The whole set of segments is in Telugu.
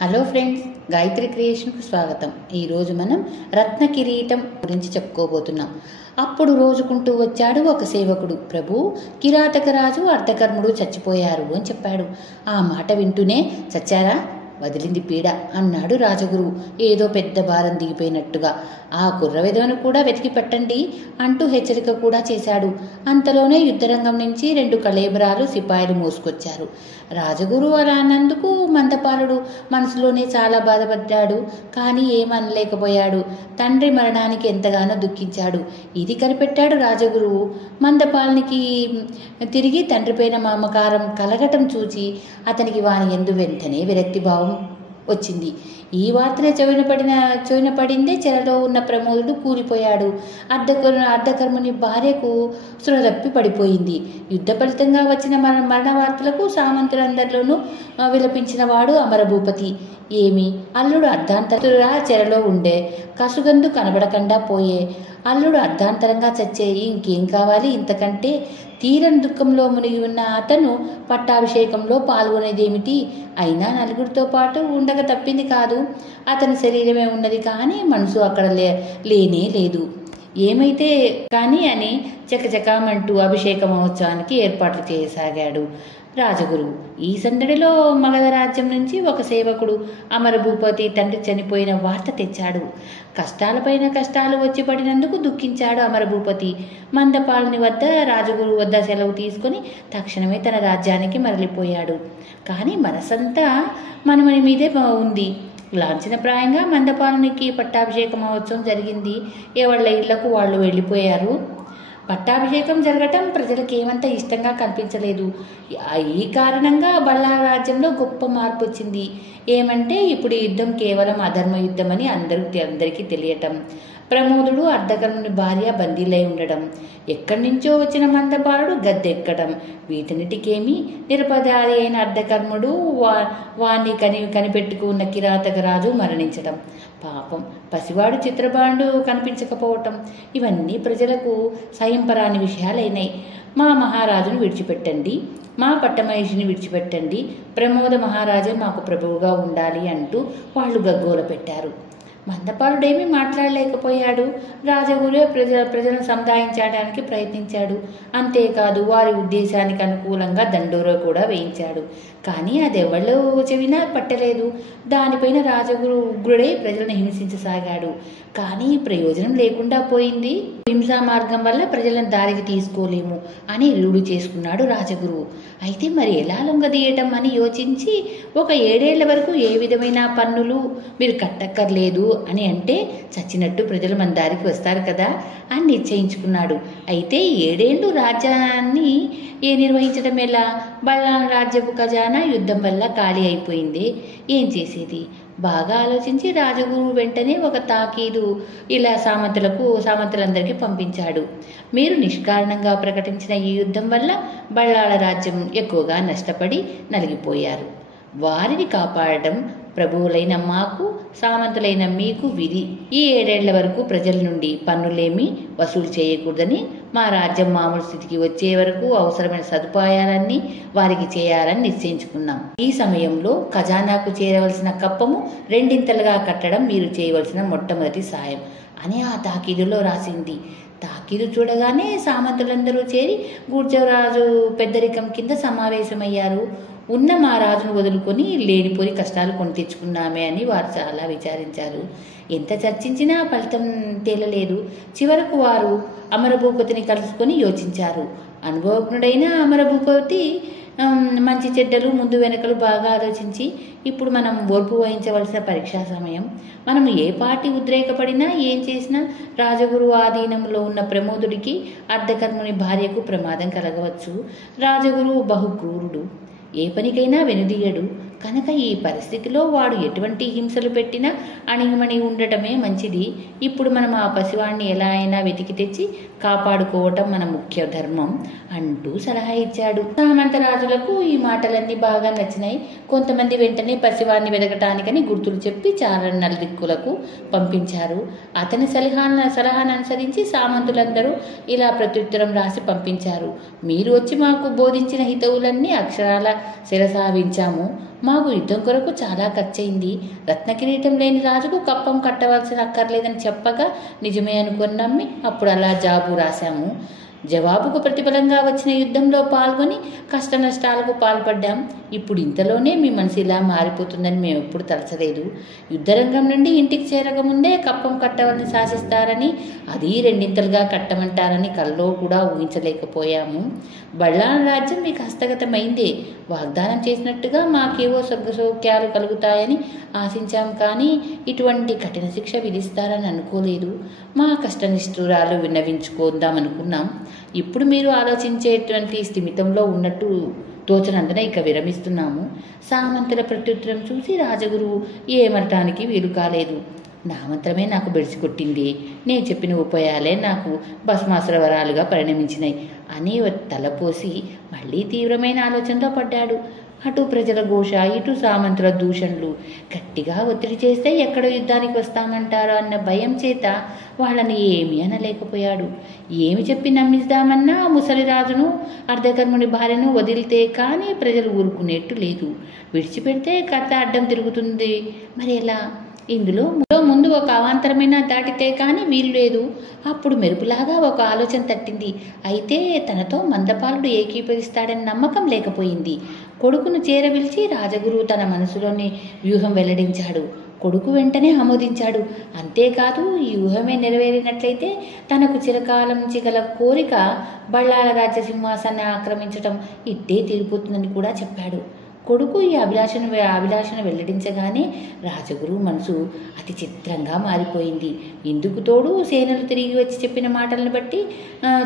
హలో ఫ్రెండ్స్, గాయత్రి క్రియేషన్కు స్వాగతం. ఈరోజు మనం రత్న కిరీటం గురించి చెప్పుకోబోతున్నాం. అప్పుడు రోజుకుంటూ వచ్చాడు ఒక సేవకుడు. ప్రభు, కిరాతకరాజు అర్ధకర్ముడు చచ్చిపోయారు అని చెప్పాడు. ఆ మాట వింటూనే, చచ్చారా? వదిలింది పీడ అన్నాడు రాజగురువు ఏదో పెద్ద భారం దిగిపోయినట్టుగా. ఆ కుర్రవెదవను కూడా వెతికి పెట్టండి అంటూ హెచ్చరిక కూడా చేశాడు. అంతలోనే యుద్ధరంగం నుంచి 2 కళేబరాలు సిపాయిలు మోసుకొచ్చారు. రాజగురువు అలా అన్నందుకు మందపాలుడు మనసులోనే చాలా బాధపడ్డాడు. కానీ ఏమనలేకపోయాడు. తండ్రి మరణానికి ఎంతగానో దుఃఖించాడు. ఇది కనిపెట్టాడు రాజగురువు. మందపాలనికి తిరిగి తండ్రిపైన మమకారం కలగటం చూచి అతనికి వాని యందు వెంటనే విరక్తి భావం వచ్చింది. ఈ వార్తన చెవిన పడిందే చెరలో ఉన్న ప్రమోదుడు కూలిపోయాడు. అర్ధకర్ముని భార్యకు స్పృహ పడిపోయింది. యుద్ధ ఫలితంగా వచ్చిన మరణ వార్తలకు సామంతులందరిలోనూ విలపించిన వాడు అమరభూపతి. ఏమి అల్లుడు అర్ధాంతరా చెరలో ఉండే, కసుగందు కనబడకుండా పోయే, అల్లుడు అర్ధాంతరంగా చచ్చే, ఇంకేం కావాలి ఇంతకంటే? తీరని దుఃఖంలో మునిగి ఉన్న అతను పట్టాభిషేకంలో పాల్గొనేదేమిటి? అయినా నలుగురితో పాటు ఉండక తప్పింది కాదు. అతని శరీరమే ఉన్నది కానీ మనసు అక్కడ లేనే లేదు. ఏమైతే కానీ అని చకచకామంటూ అభిషేక మహోత్సవానికి ఏర్పాట్లు చేయసాగాడు రాజగురువు. ఈ సందడిలో మగధ రాజ్యం నుంచి ఒక సేవకుడు అమరభూపతి తండ్రి చనిపోయిన వార్త తెచ్చాడు. కష్టాలపైన కష్టాలు వచ్చి పడినందుకు దుఃఖించాడు అమరభూపతి. మందపాలుని వద్ద రాజగురువు వద్ద సెలవు తీసుకుని తక్షణమే తన రాజ్యానికి మరలిపోయాడు. కానీ మనసంతా మనమని మీదే ఉంది. లాంఛనప్రాయంగా మందపాలునికి పట్టాభిషేక మహోత్సవం జరిగింది. ఎవళ్ళ ఇళ్లకు వాళ్ళు వెళ్ళిపోయారు. పట్టాభిషేకం జరగటం ప్రజలకు ఏమంత ఇష్టంగా కనిపించలేదు. ఈ కారణంగా బళ్ళార రాజ్యంలో గొప్ప మార్పు వచ్చింది. ఏమంటే ఇప్పుడు యుద్ధం కేవలం అధర్మ యుద్ధం అని అందరికీ తెలియటం, ప్రమోదుడు అర్ధకర్ముని భార్య బందీలై ఉండడం, ఎక్కడి నుంచో వచ్చిన మందపాలుడు గద్దెక్కడం, వీటన్నిటికేమీ నిరపరాధి అయిన అర్ధకర్ముడు వాణ్ణి కనిపెట్టుకున్న కిరాతక రాజు మరణించడం, పాపం పసివాడు చిత్రబాండు కనిపించకపోవటం, ఇవన్నీ ప్రజలకు స్వయంపరాని విషయాలైనాయి. మా మహారాజును విడిచిపెట్టండి, మా పట్టమహిషిని విడిచిపెట్టండి, ప్రమోద మహారాజే మాకు ప్రభువుగా ఉండాలి అంటూ వాళ్ళు గగ్గోల పెట్టారు. మందపాలుడేమీ మాట్లాడలేకపోయాడు. రాజగురువే ప్రజలను సముదాయించడానికి ప్రయత్నించాడు. అంతేకాదు వారి ఉద్దేశానికి అనుకూలంగా దండోరా కూడా వేయించాడు. కానీ అదెవళ్ళు చెవినా పట్టలేదు. దానిపైన రాజగురు ఉగ్రుడై ప్రజలను హింసించసాగాడు. కానీ ప్రయోజనం లేకుండా పోయింది. హింసా మార్గం వల్ల ప్రజలను దారికి తీసుకోలేము అని రూఢి చేసుకున్నాడు రాజగురువు. అయితే మరి ఎలా లొంగదీయటం అని యోచించి, ఒక 7 ఏళ్ల వరకు ఏ విధమైన పన్నులు మీరు కట్టక్కర్లేదు అని అంటే చచ్చినట్టు ప్రజలు మన దారికి వస్తారు కదా అని నిశ్చయించుకున్నాడు. అయితే 7 ఏళ్ళు రాజ్యాన్ని నిర్వహించడం ఎలా? బళ్ళార రాజ్యపు ఖజానా యుద్ధం వల్ల ఖాళీ అయిపోయింది. ఏం చేసేది? బాగా ఆలోచించి రాజగురువు వెంటనే ఒక తాకీదు ఇలా సామంతులందరికీ పంపించాడు. మీరు నిష్కారణంగా ప్రకటించిన ఈ యుద్ధం వల్ల బళ్ళార రాజ్యం ఎక్కువగా నష్టపడి నలిగిపోయారు. వారిని కాపాడటం ప్రభువులైన మాకు, సామంతులైన మీకు విధి. ఈ 7 ఏళ్ల వరకు ప్రజల నుండి పన్నులేమీ వసూలు చేయకూడదని, మా రాజ్యం మామూలు స్థితికి వచ్చే వరకు అవసరమైన సదుపాయాలన్నీ వారికి చేయాలని నిశ్చయించుకున్నాం. ఈ సమయంలో ఖజానాకు చేరవలసిన కప్పము 2 కట్టడం మీరు చేయవలసిన మొట్టమొదటి సాయం అని ఆ తాకీదులో రాసింది. తాకీదు చూడగానే సామంతులందరూ చేరి గూర్జరాజు పెద్దరికం కింద సమావేశమయ్యారు. ఉన్న మా రాజును వదులుకొని లేనిపోని కష్టాలు కొని తెచ్చుకున్నామే అని వారు చాలా విచారించారు. ఎంత చర్చించినా ఫలితం తేలలేదు. చివరకు వారు అమరభూపతిని కలుసుకొని యోచించారు. అనుభవజ్ఞుడైన అమరభూపతి మంచి చెడ్డలు ముందు వెనకలు బాగా ఆలోచించి, ఇప్పుడు మనం ఓర్పు వహించవలసిన పరీక్షా సమయం. మనం ఏ పార్టీ ఉద్రేకపడినా ఏం చేసినా రాజగురువు ఆధీనంలో ఉన్న ప్రమోదుడికి అర్ధకర్ముని భార్యకు ప్రమాదం కలగవచ్చు. రాజగురువు బహుక్రూరుడు, ఏ పనికైనా వెనుదీయడు. కనుక ఈ పరిస్థితిలో వాడు ఎటువంటి హింసలు పెట్టినా అణిగిమణి ఉండటమే మంచిది. ఇప్పుడు మనం ఆ పసివాణ్ణి ఎలా అయినా వెతికి తెచ్చి కాపాడుకోవటం మన ముఖ్య ధర్మం అంటూ సలహా ఇచ్చాడు. సామంతరాజులకు ఈ మాటలన్నీ బాగా నచ్చినాయి. కొంతమంది వెంటనే పసివాణ్ణి వెదకటానికని గుర్తులు చెప్పి చాలా నలుదిక్కులకు పంపించారు. అతని సలహాను అనుసరించి సామంతులందరూ ఇలా ప్రత్యుత్తరం రాసి పంపించారు. మీరు వచ్చి మాకు బోధించిన హితవులన్నీ అక్షరాల శిరసావించాము. మాకు యుద్ధం కొరకు చాలా ఖర్చయింది. రత్నకిరీటం లేని రాజుకు కప్పం కట్టవలసిన అక్కర్లేదని చెప్పగా నిజమే అనుకొని నమ్మి అప్పుడు అలా జాబు రాశాము. జవాబుకు ప్రతిఫలంగా వచ్చిన యుద్ధంలో పాల్గొని కష్ట నష్టాలకు పాల్పడ్డాం. ఇప్పుడు ఇంతలోనే మీ మనసు ఇలా మారిపోతుందని మేము ఎప్పుడు తలచలేదు. యుద్ధరంగం నుండి ఇంటికి చేరకముందే కప్పం కట్టవలని శాసిస్తారని, అది రెండింతలుగా కట్టమంటారని కల్లో కూడా ఊహించలేకపోయాము. బళ్ళార రాజ్యం మీకు హస్తగతమైందే. వాగ్దానం చేసినట్టుగా మాకేవో స్వర్గ సౌఖ్యాలు కలుగుతాయని ఆశించాం, కానీ ఇటువంటి కఠిన శిక్ష విధిస్తారని అనుకోలేదు. మా కష్టనిష్ఠురాలు విన్నవించుకుందామనుకున్నాం. ఇప్పుడు మీరు ఆలోచించేటువంటి స్థిమితంలో ఉన్నట్టు తోచనందున ఇక విరమిస్తున్నాము. సామంతుల ప్రత్యుత్తరం చూసి రాజగురువు ఏమనటానికి వీలు కాలేదు. నా మంత్రమే నాకు బెడిసి కొట్టింది, నేను చెప్పిన ఉపాయాలే నాకు భస్మాసుర వరాలుగా పరిణమించినాయి అని తలపోసి మళ్ళీ తీవ్రమైన ఆలోచనలో పడ్డాడు. అటు ప్రజల ఘోష, ఇటు సామంతుల దూషణలు. గట్టిగా ఒత్తిడి చేస్తే ఎక్కడ యుద్ధానికి వస్తామంటారో అన్న భయం చేత వాళ్ళని ఏమీ అనలేకపోయాడు. ఏమి చెప్పి నమ్మిద్దామన్నా ముసలిరాజును అర్ధకర్ముని భార్యను వదిలితే కానీ ప్రజలు ఊరుకునేట్టు లేదు. విడిచిపెడితే కథ అడ్డం తిరుగుతుంది. మరి ఎలా? ఇందులో ముందు ఒక అవాంతరమైన దాటితే కానీ వీలు లేదు. అప్పుడు మెరుపులాగా ఒక ఆలోచన తట్టింది. అయితే తనతో మందపాలుడు ఏకీభవిస్తాడని నమ్మకం లేకపోయింది. కొడుకును చేరవిల్చి రాజగురువు తన మనసులోని వ్యూహం వెల్లడించాడు. కొడుకు వెంటనే ఆమోదించాడు. అంతేకాదు, ఈ వ్యూహమే నెరవేరినట్లయితే తనకు చిరకాలం నుంచి గల కోరిక బళ్ళార రాజ్య సింహాసాన్ని ఆక్రమించటం ఇట్టే తీరిపోతుందని కూడా చెప్పాడు. కొడుకు ఈ అభిలాషను వెల్లడించగానే రాజగురు మనసు అతి చిత్రంగా మారిపోయింది. ఇందుకు తోడు సేనలు తిరిగి వచ్చి చెప్పిన మాటలను బట్టి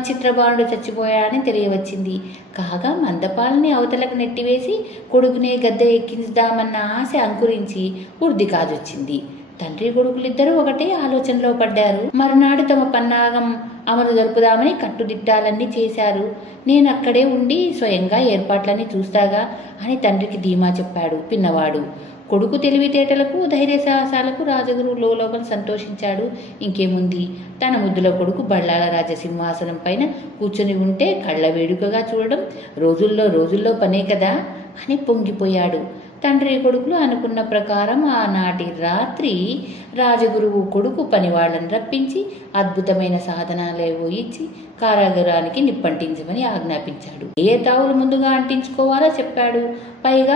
చిత్రబాణుడు చచ్చిపోయాడని తెలియవచ్చింది. కాగా మందపాలని అవతలకు నెట్టివేసి కొడుకునే గద్దె ఎక్కించుదామన్న ఆశ అంకురించి వృద్ధి కాజొచ్చింది. తండ్రి కొడుకులిద్దరూ ఒకటే ఆలోచనలో పడ్డారు. మరునాడు తమ పన్నాగం అమలు జరుపుదామని కట్టుదిట్టాలన్నీ చేశారు. నేను అక్కడే ఉండి స్వయంగా ఏర్పాట్లన్నీ చూస్తాగా అని తండ్రికి ధీమా చెప్పాడు పిన్నవాడు. కొడుకు తెలివితేటలకు ధైర్య సాహసాలకు రాజగురు లోపల సంతోషించాడు. ఇంకేముంది, తన ముద్దుల కొడుకు బళ్ళార రాజ సింహాసనం పైన కూర్చొని ఉంటే కళ్ళ వేడుకగా చూడడం రోజుల్లో పనే కదా అని పొంగిపోయాడు. తండ్రి కొడుకులు అనుకున్న ప్రకారం ఆనాటి రాత్రి రాజగురువు కొడుకు పనివాళ్లను రప్పించి అద్భుతమైన సాధనాలేవో ఇచ్చి కారాగారానికి నిప్పంటించమని ఆజ్ఞాపించాడు. ఏ తావులు ముందుగా అంటించుకోవాలో చెప్పాడు. పైగా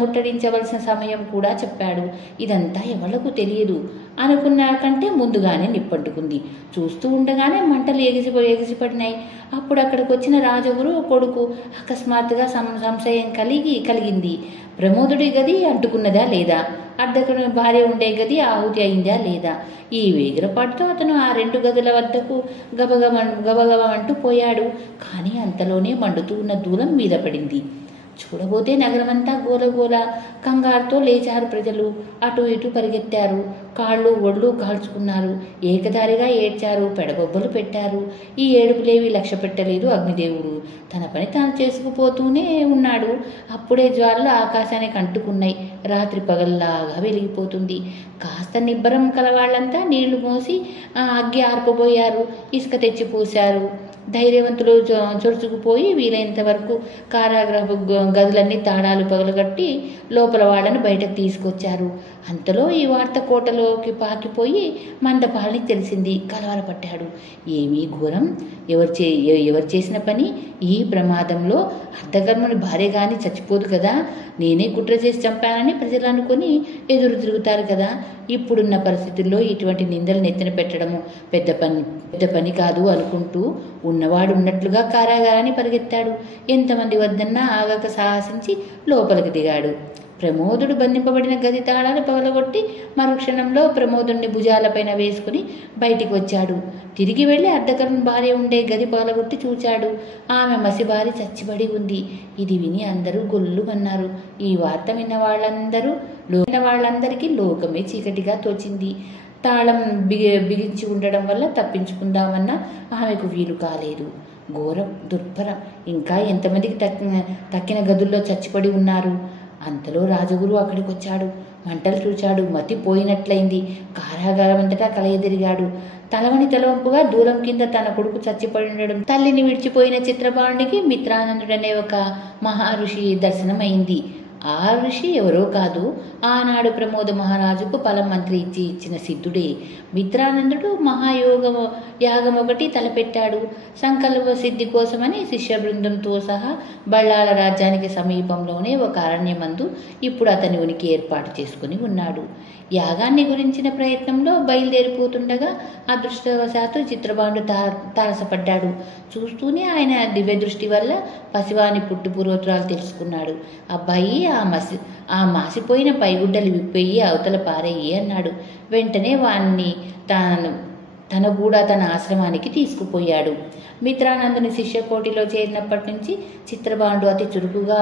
ముట్టడించవలసిన సమయం కూడా చెప్పాడు. ఇదంతా ఎవళ్లకు తెలియదు. అనుకున్న కంటే ముందుగానే నిప్పంటుకుంది. చూస్తూ ఉండగానే మంటలు ఎగిసిపడినాయి. అప్పుడు అక్కడికి వచ్చిన రాజగురు కొడుకు అకస్మాత్తుగా సంశయం కలిగింది. ప్రమోదుడి గది అంటుకున్నదా లేదా, అర్ధకుని భార్య ఉండే గది ఆహుతి అయిందా లేదా? ఈ వేగిరపాటుతో అతను ఆ 2 గదుల వద్దకు గబగబమంటూ పోయాడు. కానీ అంతలోనే మండుతూ ఉన్న దూలం మీద పడింది. చూడబోతే నగరమంతా గోలగోల. కంగారుతో లేచారు ప్రజలు. అటు ఇటు పరిగెత్తారు. కాళ్ళు ఒళ్ళు కాల్చుకున్నారు. ఏకదారిగా ఏడ్చారు. పెడబొబ్బలు పెట్టారు. ఈ ఏడుపులేవి లక్ష్య పెట్టలేదు అగ్నిదేవుడు. తన పని తాను చేసుకుపోతూనే ఉన్నాడు. అప్పుడే జ్వాలలు ఆకాశానికి అంటుకున్నాయి. రాత్రి పగల్లాగా వెలిగిపోతుంది. కాస్త నిబ్బరం కలవాళ్లంతా నీళ్లు మోసి అగ్గి ఆర్పబోయారు. ఇసుక తెచ్చి పూశారు. ధైర్యవంతులు చొరుచుకుపోయి వీలైనంత వరకు కారాగృహ గదులన్నీ తాళాలు పగలగట్టి లోపల వాళ్ళని బయటకు తీసుకొచ్చారు. అంతలో ఈ వార్త కోటలోకి పాకిపోయి మందపాలని తెలిసింది. కలవరపడ్డాడు. ఏమీ ఘోరం! ఎవరు చేసిన పని? ఈ ప్రమాదంలో అర్ధకర్మని భార్య గాని చచ్చిపోదు కదా, నేనే కుట్ర చేసి చంపానని ప్రజలు అనుకుని ఎదురు తిరుగుతారు కదా. ఇప్పుడున్న పరిస్థితుల్లో ఇటువంటి నిందలు నెత్తిన పెట్టడము పెద్ద పని కాదు అనుకుంటూ ఉన్నవాడు ఉన్నట్లుగా కారాగారాన్ని పరిగెత్తాడు. ఎంతమంది వద్దన్నా ఆగక సాహసించి లోపలికి దిగాడు. ప్రమోదుడు బంధింపబడిన గది తాళాలు పగలగొట్టి మరుక్షణంలో ప్రమోదుడిని భుజాలపైన వేసుకుని బయటికి వచ్చాడు. తిరిగి వెళ్ళి అర్ధకర్మ భార్య ఉండే గది పగలగొట్టి చూచాడు. ఆమె మసిబారి చచ్చిబడి ఉంది. ఇది విని అందరూ గొల్లుమన్నారు. ఈ వార్త విన్న వాళ్ళందరికీ లోకమే చీకటిగా తోచింది. తాళం బిగించి ఉండడం వల్ల తప్పించుకుందామన్నా ఆమెకు వీలు కాలేదు. ఘోరం, దుర్భరం. ఇంకా ఎంతమందికి తక్కిన గదుల్లో చచ్చిపడి ఉన్నారు. అంతలో రాజగురు అక్కడికి వచ్చాడు. మంటలు చూచాడు. మతి పోయినట్లయింది. కారాగారం అంతటా కలయదిరిగాడు. తలవంపుగా దూరం కింద తన కొడుకు చచ్చిపడి ఉండడం, తల్లిని విడిచిపోయిన చిత్రబాణుడికి మిత్రానందుడనే ఒక మహర్షి దర్శనమైంది. ఆ ఋషి ఎవరో కాదు, ఆనాడు ప్రమోద మహారాజుకు పలమంత్రి ఇచ్చిన సిద్ధుడే. మిత్రానందుడు యాగం ఒకటి తలపెట్టాడు. సంకల్ప సిద్ధి కోసమని శిష్య బృందంతో సహా బళ్ళాల రాజ్యానికి సమీపంలోనే ఒక అరణ్యమందు ఇప్పుడు అతని ఉనికి ఏర్పాటు చేసుకుని ఉన్నాడు. యాగాన్ని గురించిన ప్రయత్నంలో బయలుదేరిపోతుండగా అదృష్టవశాత్తు చిత్రబాండు తారసపడ్డాడు. చూస్తూనే ఆయన దివ్య దృష్టి వల్ల పసివాని పుట్టుపూర్వోత్తరాలు తెలుసుకున్నాడు. అబ్బాయి, ఆ మాసిపోయిన పైగుడ్డలు విప్పేయి, అవతల పారేయి అన్నాడు. వెంటనే వాణ్ణి తన కూడా తన ఆశ్రమానికి తీసుకుపోయాడు. మిత్రానందుని శిష్యకోటిలో చేరినప్పటి నుంచి చిత్రబాండు అతి చురుకుగా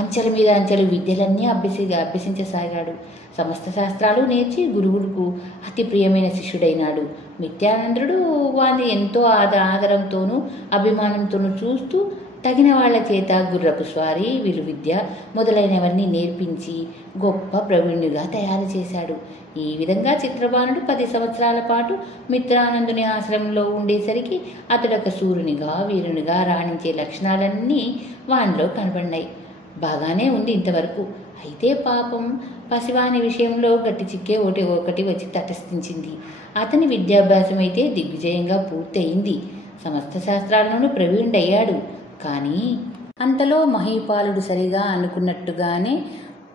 అంచెల మీద అంచెలు విద్యలన్నీ అభ్యసించసాగాడు. సమస్త శాస్త్రాలు నేర్చి గురువులకు అతి ప్రియమైన శిష్యుడైనాడు. నిత్యానందుడు వాణ్ణి ఎంతో ఆదరంతోనూ అభిమానంతోనూ చూస్తూ తగిన వాళ్ల చేత గుర్రపు స్వారీ, విలువిద్య మొదలైనవన్నీ నేర్పించి గొప్ప ప్రవీణునిగా తయారు చేశాడు. ఈ విధంగా చిత్రబాణుడు 10 సంవత్సరాల పాటు మిత్రానందుని ఆశ్రమంలో ఉండేసరికి అతడొక సూర్యునిగా, వీరునిగా రాణించే లక్షణాలన్నీ వానిలో కనబడినాయి. బాగానే ఉంది ఇంతవరకు. అయితే పాపం పసివాని విషయంలో గట్టి చిక్కే ఒకటి వచ్చి తటస్థించింది. అతని విద్యాభ్యాసం అయితే దిగ్విజయంగా పూర్తయింది. సమస్త శాస్త్రాలను ప్రవీణుడయ్యాడు. కానీ అంతలో మహీపాలుడు సరిగా అనుకున్నట్టుగానే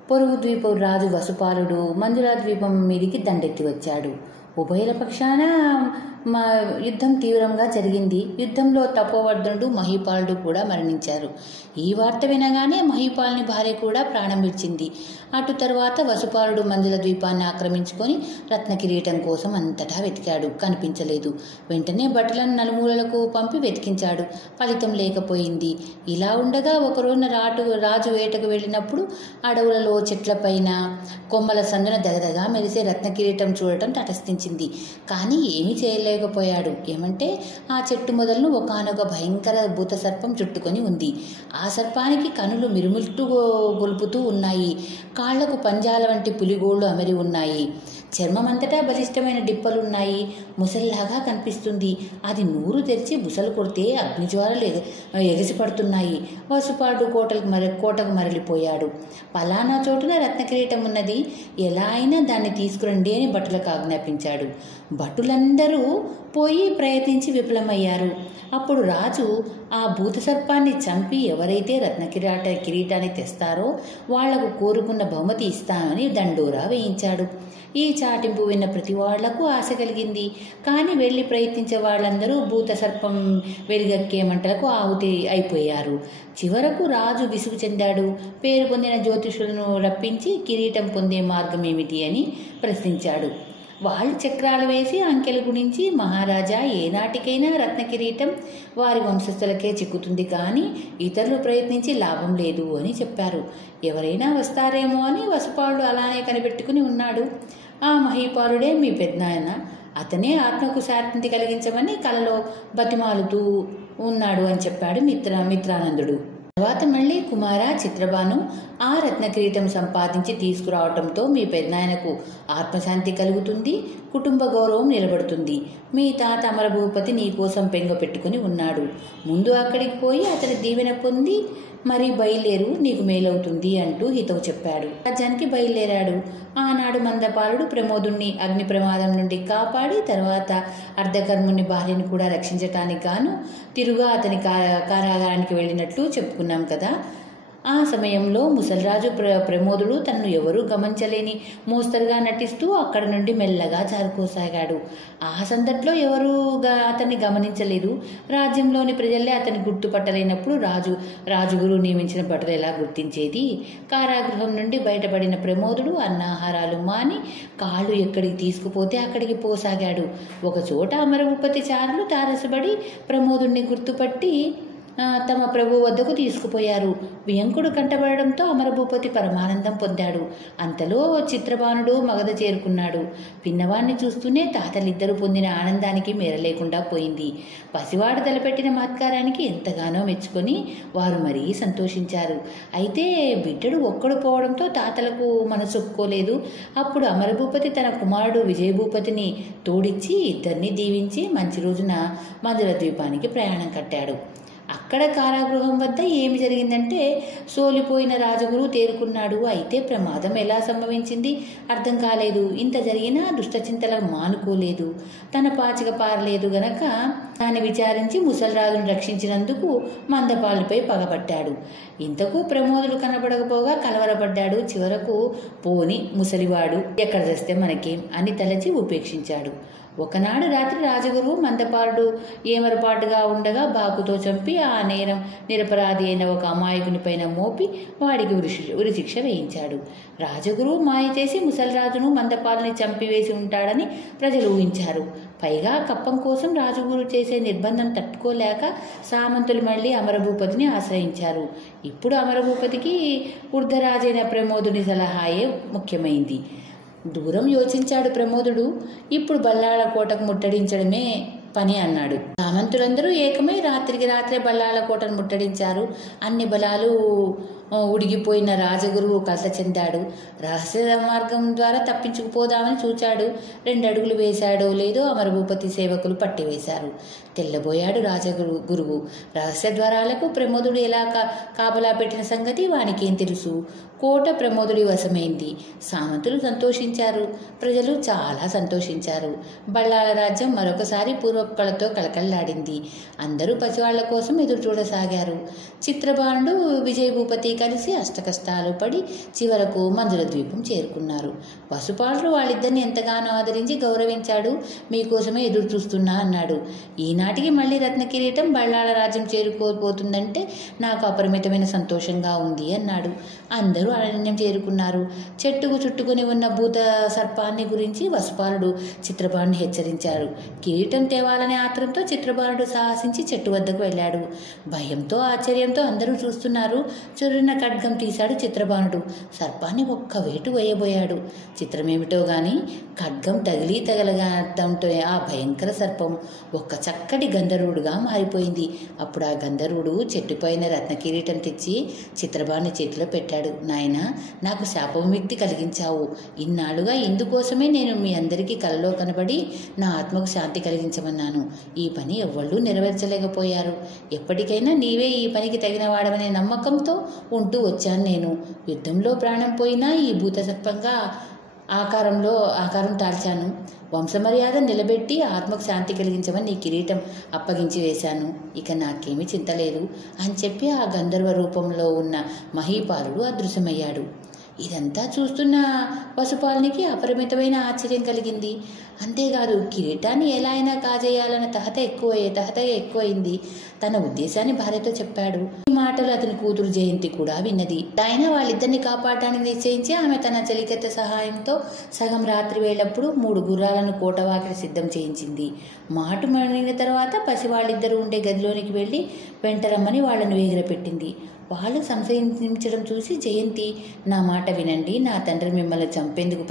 పొరుగు ద్వీపం రాజు వసుపాలుడు మంజులా ద్వీపం మీదికి దండెత్తి వచ్చాడు. ఉభయల పక్షాన యుద్ధం తీవ్రంగా జరిగింది. యుద్ధంలో తపోవర్ధనుడు, మహీపాలుడు కూడా మరణించారు. ఈ వార్త వినగానే మహీపాలుని భార్య కూడా ప్రాణం విడిచింది. అటు తర్వాత వసుపాలుడు మంజుల ద్వీపాన్ని ఆక్రమించుకొని రత్నకిరీటం కోసం అంతటా వెతికాడు, కనిపించలేదు. వెంటనే భటులను నలుమూలలకు పంపి వెతికించాడు. ఫలితం లేకపోయింది. ఇలా ఉండగా ఒకరోజున రాజు వేటకు వెళ్ళినప్పుడు అడవులలో చెట్లపైన కొమ్మల సందున దగదగా మెరిసే రత్నకిరీటం చూడటం తటస్థించింది. కానీ ఏమీ చేయలేకపోయాడు. ఏమంటే ఆ చెట్టు మొదలను ఒకానొక భయంకర భూత సర్పం చుట్టుకొని ఉంది. ఆ సర్పానికి కనులు మిరుమిట్టు గొలుపుతూ ఉన్నాయి. కాళ్లకు పంజాల వంటి పులిగోళ్లు అమరి ఉన్నాయి. చర్మమంతటా బలిష్టమైన డిప్పలున్నాయి. ముసలిలాగా కనిపిస్తుంది. అది నూరు తెరిచి బుసలు కొడితే అగ్నిజ్వాలలు ఎగసిపడుతున్నాయి. వసుపాడు కోటకు మరలిపోయాడు. పలానా చోటున రత్నకిరీటం ఉన్నది, ఎలా అయినా దాన్ని తీసుకురండి అని భటులకు ఆజ్ఞాపించాడు. భటులందరూ పోయి ప్రయత్నించి విఫలమయ్యారు. అప్పుడు రాజు ఆ భూత సర్పాన్ని చంపి ఎవరైతే కిరీటాన్ని తెస్తారో వాళ్లకు కోరుకున్న బహుమతి ఇస్తామని దండోరా వేయించాడు. ఈ చాటింపు విన్న ప్రతి వాళ్లకు ఆశ కలిగింది. కానీ వెళ్లి ప్రయత్నించే వాళ్ళందరూ భూత సర్పం వెలుగక్కే మంటలకు ఆహుతి అయిపోయారు. చివరకు రాజు విసుగు చెందాడు. పేరు పొందిన జ్యోతిషులను రప్పించి కిరీటం పొందే మార్గం ఏమిటి అని ప్రశ్నించాడు. వాళ్ళు చక్రాలు వేసి అంకెలు గుణించి, మహారాజా, ఏనాటికైనా రత్నకిరీటం వారి వంశస్థులకే చిక్కుతుంది, కానీ ఇతరులు ప్రయత్నించి లాభం లేదు అని చెప్పారు. ఎవరైనా వస్తారేమో అని వసుపాలుడు అలానే కనిపెట్టుకుని ఉన్నాడు. ఆ మహీపాలుడే మీ పెద్దనాయన. అతనే ఆత్మకు శాంతి కలిగించమని కలలో బతిమాలుతూ ఉన్నాడు అని చెప్పాడు మిత్రానందుడు. తర్వాత మళ్ళీ కుమార చిత్రబాను, ఆ రత్నకిరీటం సంపాదించి తీసుకురావటంతో మీ పెద్దనాయనకు ఆత్మశాంతి కలుగుతుంది, కుటుంబ గౌరవం నిలబడుతుంది. మీ తాత అమరభూపతి నీకోసం బెంగ పెట్టుకుని ఉన్నాడు. ముందు అక్కడికి పోయి అతని దీవెన పొంది మరీ బయలుదేరు, నీకు మేలవుతుంది అంటూ హితవు చెప్పాడు. రాజ్యానికి బయలుదేరాడు. ఆనాడు మందపాలుడు ప్రమోదుణ్ణి అగ్ని ప్రమాదం నుండి కాపాడి తర్వాత అర్ధకర్ముని భార్యను కూడా రక్షించటానికి గాను తిరుగా అతని కారాగారానికి వెళ్ళినట్లు చెప్పుకున్నాం కదా. ఆ సమయంలో ముసలిరాజు ప్రమోదుడు తనను ఎవరూ గమనించలేని మోస్తరుగా నటిస్తూ అక్కడి నుండి మెల్లగా జారుకోసాగాడు. ఆ సందట్లో ఎవరూ అతన్ని గమనించలేదు. రాజ్యంలోని ప్రజలే అతన్ని గుర్తుపట్టలేనప్పుడు రాజుగురు నియమించిన భటులు ఎలా గుర్తించేది? కారాగృహం నుండి బయటపడిన ప్రమోదుడు అన్నాహారాలు మాని కాళ్ళు ఎక్కడికి తీసుకుపోతే అక్కడికి పోసాగాడు. ఒకచోట అమరభూపతి చారులు తారసబడి ప్రమోదుణ్ణి గుర్తుపట్టి తమ ప్రభు వద్దకు తీసుకుపోయారు. వియంకుడు కంటబడడంతో అమరభూపతి పరమానందం పొందాడు. అంతలో చిత్రబానుడు మగధ చేరుకున్నాడు. పిన్నవాణ్ణి చూస్తూనే తాతలిద్దరూ పొందిన ఆనందానికి మేరలేకుండా పోయింది. పసివాడు తలపెట్టిన మహత్కారానికి ఎంతగానో మెచ్చుకొని వారు మరీ సంతోషించారు. అయితే బిడ్డడు ఒక్కడు పోవడంతో తాతలకు మనసొప్పుకోలేదు. అప్పుడు అమరభూపతి తన కుమారుడు విజయభూపతిని తోడిచ్చి ఇద్దరిని దీవించి మంచి రోజున మంజుల ద్వీపానికి ప్రయాణం కట్టాడు. అక్కడ కారాగృహం వద్ద ఏమి జరిగిందంటే, సోలిపోయిన రాజగురువు తేరుకున్నాడు. అయితే ప్రమాదం ఎలా సంభవించింది అర్థం కాలేదు. ఇంత జరిగినా దుష్టచింతలకు మానుకోలేదు. తన పాచిక పారలేదు గనక దాన్ని విచారించి ముసలిరాజును రక్షించినందుకు మందపాలుపై పగబట్టాడు. ఇంతకు ప్రమోదుడు కనపడకపోగా కలవరపడ్డాడు. చివరకు పోని ముసలివాడు ఎక్కడ చేస్తే మనకేం అని తలచి ఉపేక్షించాడు. ఒకనాడు రాత్రి రాజగురువు మందపాలుడు ఏమరపాటుగా ఉండగా బాకుతో చంపి ఆ నేరం నిరపరాధి అయిన ఒక అమాయకుని పైన మోపి వాడికి ఉరిశిక్ష వేయించాడు. రాజగురువు మాయ చేసి ముసలిరాజును మందపాలని చంపివేసి ఉంటాడని ప్రజలు ఊహించారు. పైగా కప్పం కోసం రాజగురు చేసే నిర్బంధం తట్టుకోలేక సామంతులు మళ్ళీ అమరభూపతిని ఆశ్రయించారు. ఇప్పుడు అమరభూపతికి వృద్ధరాజైన ప్రమోదుని సలహాయే ముఖ్యమైంది. దూరం యోచించాడు ప్రమోదుడు. ఇప్పుడు బల్లాళ కోటకు ముట్టడించడమే పని అన్నాడు. సామంతులందరూ ఏకమై రాత్రికి రాత్రే బల్లాళ కోటను ముట్టడించారు. అన్ని బలాలు ఉడిగిపోయిన రాజగురువు కలత చెందాడు. రహస్య మార్గం ద్వారా తప్పించుకుపోదామని చూచాడు. 2 అడుగులు వేశాడో లేదో అమరభూపతి సేవకులు పట్టివేశారు. తెల్లబోయాడు గురువు. రహస్య ద్వారాలకు ప్రమోదుడు ఎలా కాపలా పెట్టిన సంగతి వానికేం తెలుసు? కోట ప్రమోదుడి వశమైంది. సామంతులు సంతోషించారు. ప్రజలు చాలా సంతోషించారు. బళ్ళాల రాజ్యం మరొకసారి పూర్వకళతో కళకళలాడింది. అందరూ పసివాళ్ల కోసం ఎదురు చూడసాగారు. చిత్రబాణుడు విజయభూపతి కలిసి అష్టకష్టాలు పడి చివరకు మంజుల ద్వీపం చేరుకున్నారు. వసుపాలుడు వాళ్ళిద్దరిని ఎంతగానో ఆదరించి గౌరవించాడు. మీకోసమే ఎదురు చూస్తున్నా అన్నాడు. ఈనాటికి మళ్ళీ రత్నకిరీటం బళ్ళాల రాజ్యం చేరుకోబోతుందంటే నాకు అపరిమితమైన సంతోషంగా ఉంది అన్నాడు. అందరూ అరణ్యం చేరుకున్నారు. చెట్టుకు చుట్టుకుని ఉన్న భూత సర్పాన్ని గురించి వసుపాలుడు చిత్రబాణుని హెచ్చరించారు. కిరీటం తేవాలనే ఆత్రంతో చిత్రబాణుడు సాహసించి చెట్టు వద్దకు వెళ్ళాడు. భయంతో ఆశ్చర్యంతో అందరూ చూస్తున్నారు. చురున్న ఖడ్గం తీశాడు చిత్రబాణుడు. సర్పాన్ని ఒక్క వేటు వేయబోయాడు. చిత్రమేమిటో గాని ఖడ్గం తగిలి తగలగడంతో ఆ భయంకర సర్పం ఒక్క చక్కటి గంధర్వుడుగా మారిపోయింది. అప్పుడు ఆ గంధర్వుడు చెట్టుపైన రత్న కిరీటం తెచ్చి చిత్రబాణుని చేతిలో పెట్టాడు. నాయనా, నాకు శాపవిముక్తి కలిగించావు. ఇన్నాళ్ళుగా ఇందుకోసమే నేను మీ అందరికీ కలలో కనబడి నా ఆత్మకు శాంతి కలిగించమన్నాను. ఈ పని ఎవ్వళ్ళు నెరవేర్చలేకపోయారు. ఎప్పటికైనా నీవే ఈ పనికి తగిన వాడవనే నమ్మకంతో ఉంటూ వచ్చాను నేను. యుద్ధంలో ప్రాణం పోయినా ఈ భూత సర్పంగా ఆకారం తాల్చాను. వంశమర్యాద నిలబెట్టి ఆత్మకు శాంతి కలిగించమని నీ కిరీటం అప్పగించి వేశాను. ఇక నాకేమీ చింతలేదు అని చెప్పి ఆ గంధర్వ రూపంలో ఉన్న మహీపాలుడు అదృశ్యమయ్యాడు. ఇదంతా చూస్తున్న వసుపాలునికి అపరిమితమైన ఆశ్చర్యం కలిగింది. అంతేకాదు కిరీటాన్ని ఎలా అయినా కాజేయాలన్న తహత ఎక్కువైంది. తన ఉద్దేశాన్ని భార్యతో చెప్పాడు. ఈ మాటలు అతని కూతురు జయంతి కూడా విన్నది. ఆయన వాళ్ళిద్దరిని కాపాడటానికి నిశ్చయించి ఆమె తన చెలికత్త సహాయంతో సగం రాత్రి వేళప్పుడు 3 గుర్రాలను కోటవాకిలి సిద్ధం చేయించింది. మాటు మణిన తర్వాత పసివాళ్ళిద్దరూ ఉండే గదిలోనికి వెళ్ళి వెంటరమ్మని వాళ్లను వేగిరపెట్టింది. వాళ్ళు సంశయించడం చూసి జయంతి, నా మాట వినండి, నా తండ్రి మిమ్మల్ని చంపేందుకు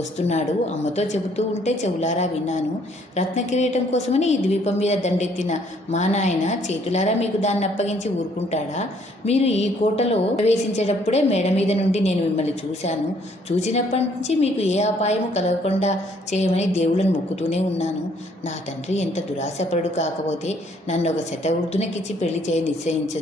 వస్తున్నాడు. అమ్మతో చెబుతూ ఉంటే చెవులారా విన్నాను. రత్నకిరీటం కోసమని ఈ ద్వీపం మీద దండెత్తిన మా నాయన చేతులారా మీకు దాన్ని అప్పగించి ఊరుకుంటాడా? మీరు ఈ కోటలో ప్రవేశించేటప్పుడే మేడ మీద నుండి నేను మిమ్మల్ని చూశాను. చూసినప్పటి నుంచి మీకు ఏ అపాయము కలగకుండా చేయమని దేవుళ్ళను మొక్కుతూనే ఉన్నాను. నా తండ్రి ఎంత దురాశపరుడు కాకపోతే నన్ను ఒక శతవృద్ధునికిచ్చి పెళ్లి చేయ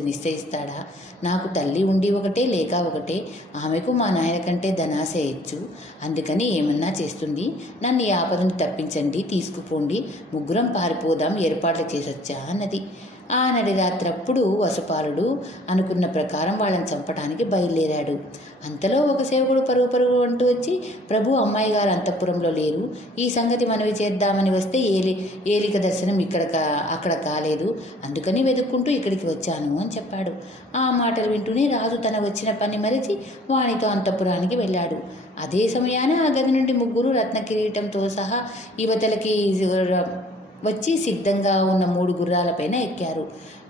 నిశ్చయిస్తాడా? నాకు తల్లి ఉండి ఒకటే లేక ఒకటే. ఆమెకు మా నాయన కంటే ధనాశ హెచ్చు. అందుకని ఏమన్నా చేస్తుంది. నన్ను ఈ ఆపదను తప్పించండి, తీసుకుపోండి, ముగ్గురం పారిపోదాం, ఏర్పాట్లు చేసొచ్చా అన్నది. ఆనాటి రాత్రప్పుడు వసుపాలుడు అనుకున్న ప్రకారం వాళ్ళని చంపడానికి బయలుదేరాడు. అంతలో ఒక సేవకుడు పరుగు అంటూ వచ్చి, ప్రభు, అమ్మాయి గారు అంతఃపురంలో లేరు. ఈ సంగతి మనవి చేద్దామని వస్తే ఏలిక దర్శనం అక్కడ కాలేదు. అందుకని వెతుక్కుంటూ ఇక్కడికి వచ్చాను అని చెప్పాడు. ఆ మాటలు వింటూనే రాజు తన వచ్చిన పని మరిచి వానితో అంతఃపురానికి వెళ్ళాడు. అదే సమయాన ఆ గది నుండి 3 రత్న కిరీటంతో సహా యువతలకి వచ్చి సిద్ధంగా ఉన్న 3 గుర్రాలపైన ఎక్కారు.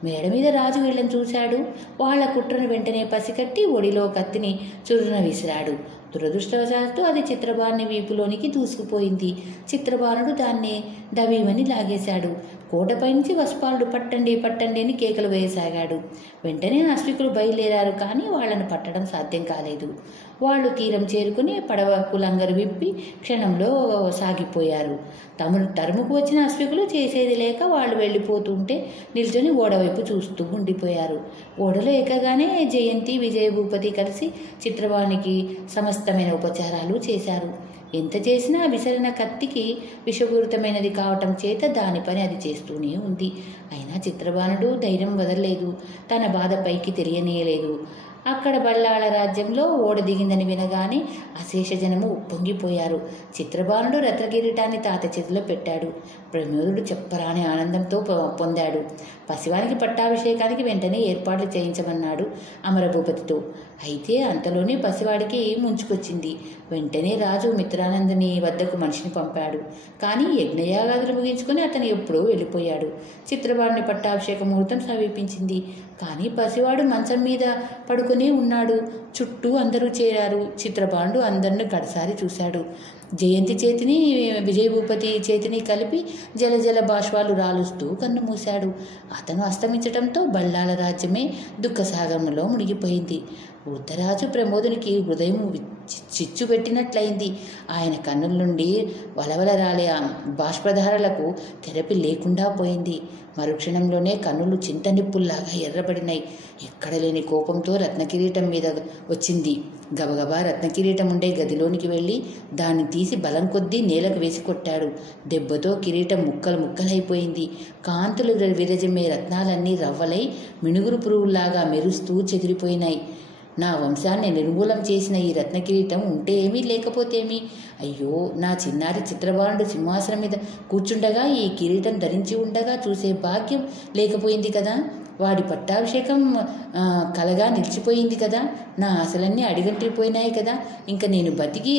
మేడ మీద రాజు వీళ్ళని చూశాడు. వాళ్ల కుట్రను వెంటనే పసికట్టి ఒడిలో కత్తిని చురున విసిరాడు. దురదృష్టవశాత్తు అది చిత్రబాణుని వీపులోనికి దూసుకుపోయింది. చిత్రబాణుడు దాన్ని దబీమని లాగేశాడు. కోటపై నుంచి వస్పాలుడు పట్టండి పట్టండి అని కేకలు వేయసాగాడు. వెంటనే అశ్వికులు బయలుదేరారు, కానీ వాళ్లను పట్టడం సాధ్యం కాలేదు. వాళ్ళు తీరం చేరుకుని పడవకు లంగరు విప్పి క్షణంలో సాగిపోయారు. తరుముకు వచ్చిన అశ్వికులు చేసేది లేక వాళ్ళు వెళ్ళిపోతుంటే నిల్చొని ఓడవైపు చూస్తూ ఉండిపోయారు. ఓడలో ఎక్కగానే జయంతి, విజయభూపతి కలిసి చిత్రవానికి సమస్తమైన ఉపచారాలు చేశారు. ఎంత చేసినా విసరణ కత్తికి విషపూరితమైనది కావటం చేత దాని పని అది చేస్తూనే ఉంది. అయినా చిత్రబాణుడు ధైర్యం వదలలేదు, తన బాధ పైకి తెలియనీయలేదు. అక్కడ బల్లాళ రాజ్యంలో ఓడ దిగిందని వినగానే అశేష జనము ఉప్పొంగిపోయారు. చిత్రబాణుడు రత్నకిరీటాన్ని తాత చేతిలో పెట్టాడు. ప్రమోదుడు చెప్పరాని ఆనందంతో పొందాడు. పసివానికి పట్టాభిషేకానికి వెంటనే ఏర్పాట్లు చేయించమన్నాడు అమరభూపతితో. అయితే అంతలోనే పసివాడికి ముంచుకొచ్చింది. వెంటనే రాజు మిత్రానందుని వద్దకు మనిషిని పంపాడు. కానీ యజ్ఞయాగాదులు ముగించుకొని అతను ఎప్పుడో వెళ్ళిపోయాడు. చిత్రబాణుని పట్టాభిషేక ముహూర్తం సమీపించింది. కానీ పసివాడు మంచం మీద పడుకునే ఉన్నాడు. చుట్టూ అందరూ చేరారు. చిత్రబాణుడు అందరిని కడసారి చూశాడు. జయంతి చేతిని విజయభూపతి చేతిని కలిపి జలజల బాష్పాలు రాలుస్తూ కన్ను మూశాడు. అతను అస్తమించటంతో బల్లాల రాజ్యమే దుఃఖసాగరంలో మునిగిపోయింది. వృద్ధరాజు ప్రమోదునికి హృదయం చిచ్చు పెట్టినట్లయింది. ఆయన కన్నుల నుండి వలవల రాలే బాష్పధారలకు తెరపి లేకుండా పోయింది. మరుక్షణంలోనే కన్నులు చింతనిప్పుల్లాగా ఎర్రబడినాయి. ఎక్కడ లేని కోపంతో రత్నకిరీటం మీద వచ్చింది. గబగబా రత్నకిరీటం ఉండే గదిలోనికి వెళ్ళి దాన్ని తీసి బలం కొద్దీ నేలకు వేసి కొట్టాడు. దెబ్బతో కిరీటం ముక్కలు ముక్కలైపోయింది. కాంతులు విరజమే రత్నాలన్నీ రవ్వలై మినుగురు పురుగుల్లాగా మెరుస్తూ చెదిరిపోయినాయి. నా వంశాన్ని నిర్మూలం చేసిన ఈ రత్నకిరీటం ఉంటే ఏమీ లేకపోతే ఏమీ? అయ్యో, నా చిన్నారి చిత్రబాణుడు సింహాసనం మీద కూర్చుండగా ఈ కిరీటం ధరించి ఉండగా చూసే భాగ్యం లేకపోయింది కదా. వాడి పట్టాభిషేకం కలగా నిలిచిపోయింది కదా. నా ఆశలన్నీ అడిగంటిపోయినాయి కదా. ఇంకా నేను బతికి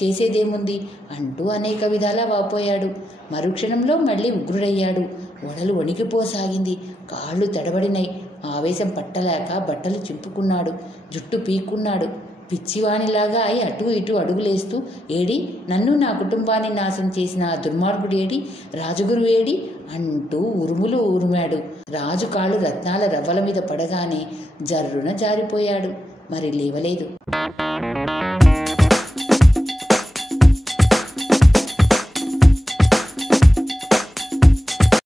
చేసేదేముంది అంటూ అనేక విధాలా వాపోయాడు. మరుక్షణంలో మళ్ళీ ఉగ్రుడయ్యాడు. ఒడలు వణికిపోసాగింది. కాళ్ళు తడబడినాయి. ఆవేశం పట్టలేక బట్టలు చింపుకున్నాడు. జుట్టు పీక్కున్నాడు. పిచ్చివాణిలాగా అయి అటు ఇటు అడుగులేస్తూ, ఏడి, నన్ను నా కుటుంబాన్ని నాశనం చేసిన ఆ దుర్మార్గుడు ఏడి, రాజగురు ఏడి అంటూ ఉరుములు ఉరిమాడు. రాజు కాళ్ళు రత్నాల రవ్వల మీద పడగానే జర్రున జారిపోయాడు. మరి లేవలేదు.